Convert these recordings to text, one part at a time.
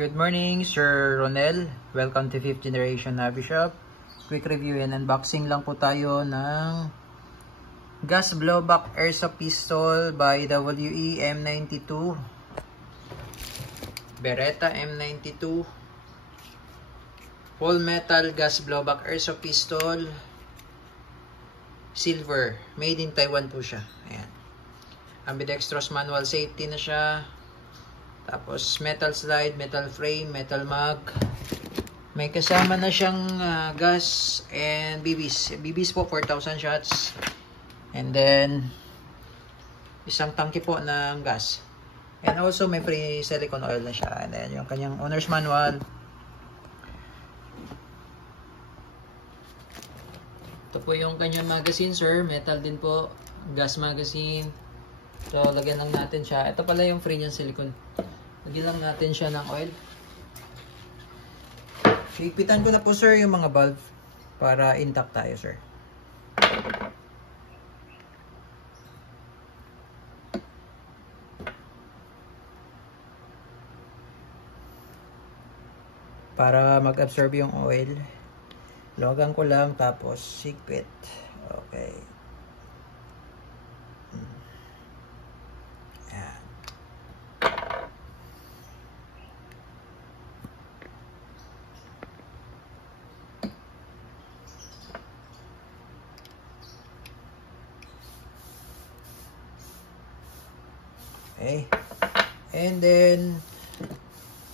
Good morning, Sir Ronel. Welcome to 5th Generation Hobby Shop. Quick review and unboxing lang po tayo ng gas blowback airsoft pistol by WE M92. Beretta M92. Full metal gas blowback airsoft pistol. Silver. Made in Taiwan po siya. Ayan. Ambidextrous manual safety na siya. Tapos metal slide, metal frame, metal mag. May kasama na siyang gas and BBs. BBs po 4,000 shots. And then isang tangke po ng gas. And also may free silicone oil na siya. And then yung kanyang owner's manual. Ito po yung kanyang magazine, sir. Metal din po. Gas magazine. So lagyan lang natin siya. Ito pala yung free niyang silicone. Lagyan lang natin siya ng oil. Higpitan ko na po, sir, yung mga valve para intact tayo, sir. Para mag-absorb yung oil, logan ko lang tapos higpit. Okay. Okay. And then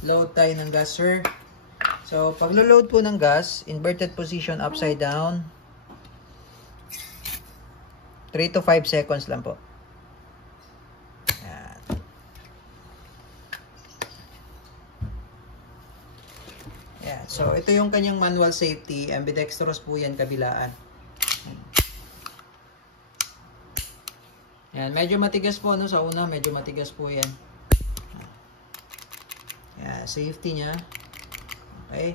load tayo ng gas, sir. So pag load po ng gas, inverted position upside down, 3 to 5 seconds lang po. Yan. Yan. So ito yung kanyang manual safety. Ambidextrous po yan kabilaan. Yan, medyo matigas po, no? Sa una, medyo matigas po yan. Yan, safety niya. Okay.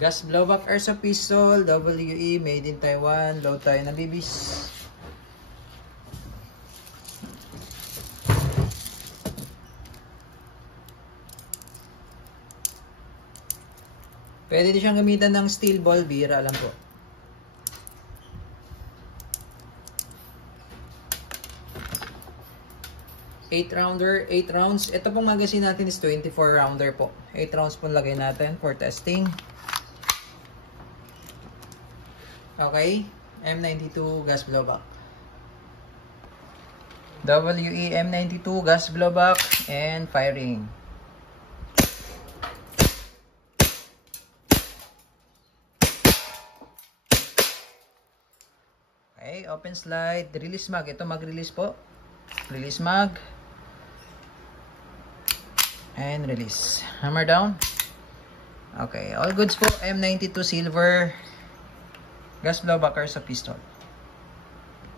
Gas blowback airsoft pistol, WE, made in Taiwan. Load tayo ng BBs. Pwede din siyang gamitan ng steel ball, bira lang po. Eight rounds. Ito pong magazine natin is 24 rounder po. 8 rounds po lagay natin for testing. Okay. M92 gas blowback. WE M92 gas blowback and firing. Okay, open slide, release mag. Ito mag-release po. Release mag. And release. Hammer down. Okay, all goods po. M92 silver gas blowback sa pistol.